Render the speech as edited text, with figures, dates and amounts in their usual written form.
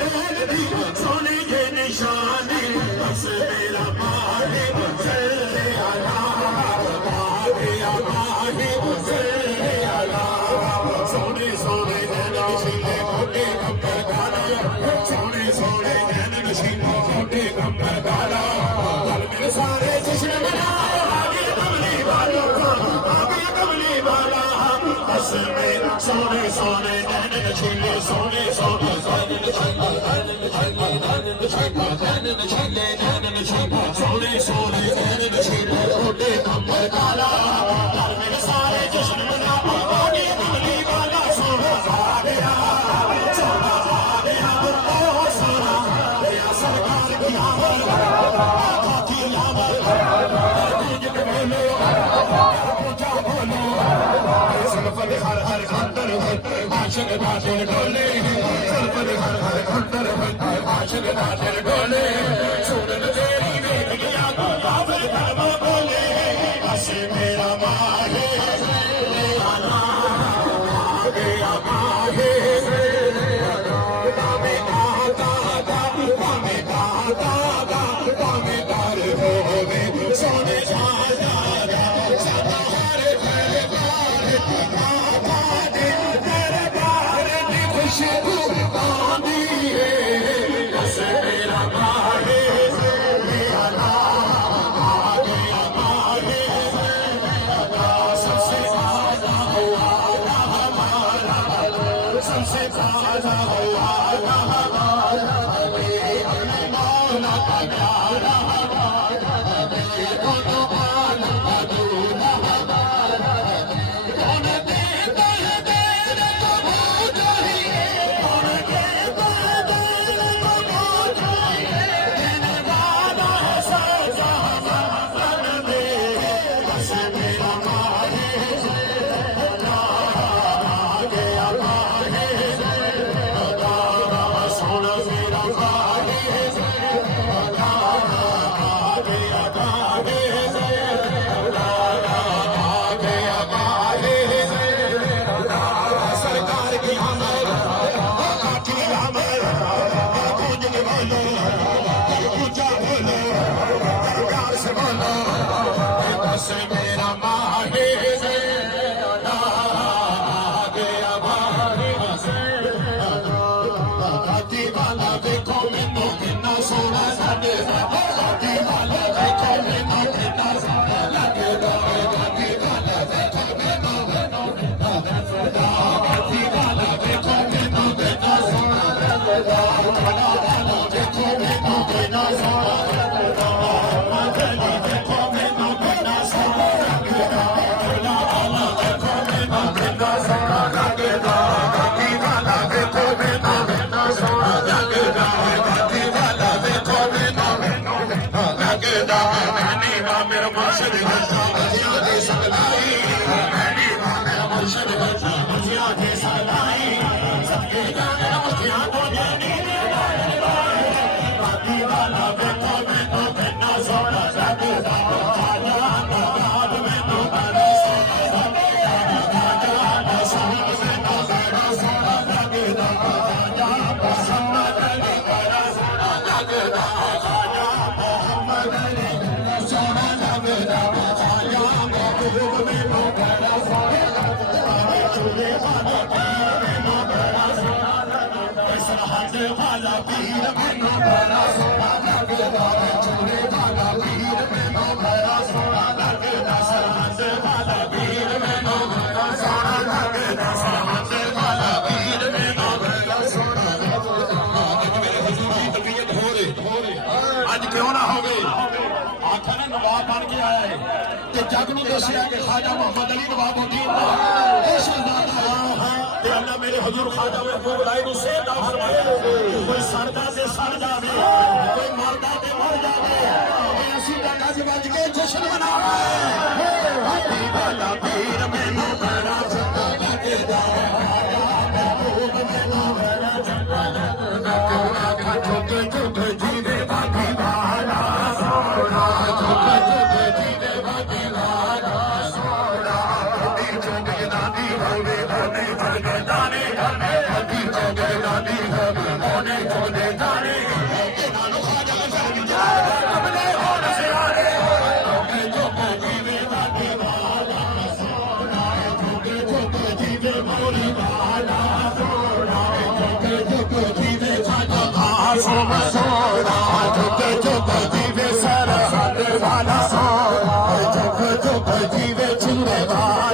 सोने के निशाने बस मेरा माहे चले आला चले आला सोने सोने नैन नशीले मोटे कमर गाला सोने सोने नैन नशीले मोटे कमर गाला कल मेरे सारे जश्न मना आगे कमली वाला आगे कमली वाला बस मेरा सोने सोने नैन नशीले सोने सोने सोने सोने मोटे कमर काला मेरे सारे जश्न मना आगे कमली वाला सोना आ गया सोना आ गया ओ सोना गया सरकार की आमद की आमद तुझे बोलो पूजा बोलो सरफल हर हर खंडर आशिक बादल डोले सरफल हर हर खंडर आशिक बादल डोले सुन तेरी देख गया बाबल कलमा बोले बस मेरा माहे आना गया माहे बामे दादा बामे दादा बामे दार होवे सोने दादा सदा हर दरबार बाबा दे दरबार की खुशबू आंदी है बस मेरा माहे सबसे ज़्यादा हुआ मौला का प्यारा कौन देता है देने को वो चाहिए कौन देता है देने को वो चाहिए देने वाला है सजा मन में बस मेरा माहे मेरा माहे हाथी वाला देखो मैनू कितना सोना साडे हाथी वाला देखो मैनू कितना सोना लगदा हाथी वाला देखो मैनू हाथी वाला देखो मैनू कितना सोना लगदा वाला देखो मैनू कितना सोना लगदा मदनी देखो मैनू कितना सोना लगदा वाला देखो मैनू कितना सोना लगदा हाथी वाला देखो मैनू कितना सोना लगदा हाथी वाला देखो मैनू लगदा मैंने मेरा मुर्शिद गजा बजिया दे सकलाई मैंने मेरा मुर्शिद गजा बजिया दे सकलाई सबके जाने मुखिया को देने हाथी वाला देखो मैनू कितना सोना लगदा रात मैनू बड़ा सोना लगदा सोना मैनू बड़ा सोना लगदा मोहम्मद अली बड़ा सोना लगदा मोहम्मद अली सोना लगदा आया महबूब मैनू बड़ा सोना लगदा चूल्हे वाला पीर मैनू बड़ा सोना लगदा सरहद वाला पीर मैनू बड़ा सोना लगदा चूल्हे वाला पीर मैनू बड़ा सोना लगदा सरहद वाला पीर मैनू बड़ा सोना लगदा सरहद वाला पीर मैनू बड़ा सोना अज क्यों ना हो गई आखा ने नवाब बन के आया है कि जग नूं दसिया कि ख्वाजा मोहम्मद अली नवाब उद्दीन दा ਤੇ ਅੱਲਾ ਮੇਰੇ ਹਜ਼ੂਰ ਖਾਜਾ ਮਹਿਬੂਬ ਰਾਏ ਨੂੰ ਸੇਧ ਦਾ ਫਰਮਾਇਆ ਕੋਈ ਸੜਦਾ ਤੇ ਸੜ ਜਾਵੇ ਕੋਈ ਮਰਦਾ ਤੇ ਮਰ ਜਾਵੇ ਇਹ ਅਸੀਂ ਤਾਂ ਗੱਜ ਵੱਜ ਕੇ ਜਸ਼ਨ ਮਨਾਵਾਂਗੇ ਹਾਦੀ ਵਾਲਾ ਪੀਰ ਮੈਨੂੰ ਬੜਾ ਚੰਗਾ ਲੱਗਦਾ ਮਹਿਬੂਬ ਮੈਨੂੰ ਬੜਾ ਚੰਗਾ ਲੱਗਦਾ ਆਖਾਂ ਝੁਕ ਝੁਕ ਜੀਵੇ ਬਾਗੀ ਵਾਲਾ ਸੋਹਣਾ ਝੁਕ ਝੁਕ ਜੀਵੇ ਬਾਗੀ ਵਾਲਾ ਸੋਹਣਾ ਦੀ ਚੰਗਦਾ ਦੀ ਹੋਵੇ ਉਹਨੇ ਚੰਗੇ ਦਾਣੇ ਦੀ ਚੰਗਦਾ ਦੀ ਹੋਵੇ ਉਹਨੇ ਚੰਗੇ ਦਾਣੇ ਇਹਨਾਂ ਨੂੰ ਖਾਜਾ ਜਗ ਜਾ ਕਬਲੇ ਹੋਣ ਸਿਆਰੇ ਝੁਕ ਝੁਕ ਜੀਵੇ ਬਾਗੀ ਵਾਲਾ ਸੋਹਣਾ ਝੁਕ ਝੁਕ ਜੀਵੇ ਮੋਰੀ ਵਾਲਾ ਸੋਹਣਾ ਝੁਕ ਝੁਕ ਜੀਵੇ ਸਾਡਾ ਸੋਹਣਾ ਝੁਕ ਝੁਕ ਜੀਵੇ ਸਰਹੱਦ ਵਾਲਾ ਸੋਹਣਾ ਝੁਕ ਝੁਕ ਜੀਵੇ ਚਿੰਦੇ ਵਾਲਾ